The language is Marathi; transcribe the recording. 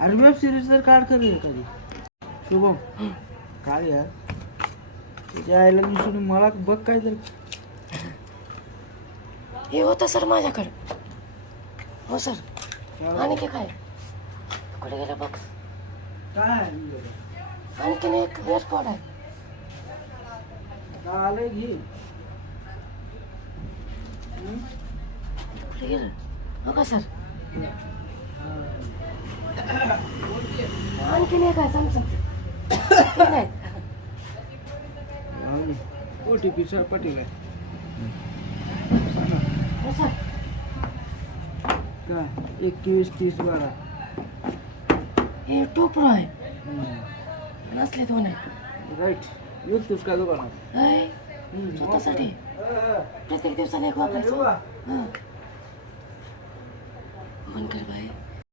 अरे वेब सिरीज तर काढ कर कधी शुभम काढ यार तुझ्या आईला मी सोडून मला बघ काय तर हे होतं सर माझ्याकडे. हो सर. आणि काय कुठे गेला बॉक्स? काय आणखीन एक एअरपॉड आहे. आलंय घे कुठे गेलं? हो का सर? आणखीन एक आहे सॅमसंग. OTP सर पाटील आहे हो सर. का 21-30-12 हे 2 Pro आहे. नसले 2 आहे. राईट येतोस का दुकानात? स्वतःसाठी प्रत्येक दिवसाला एक वापरायचं. बंद कर बाई.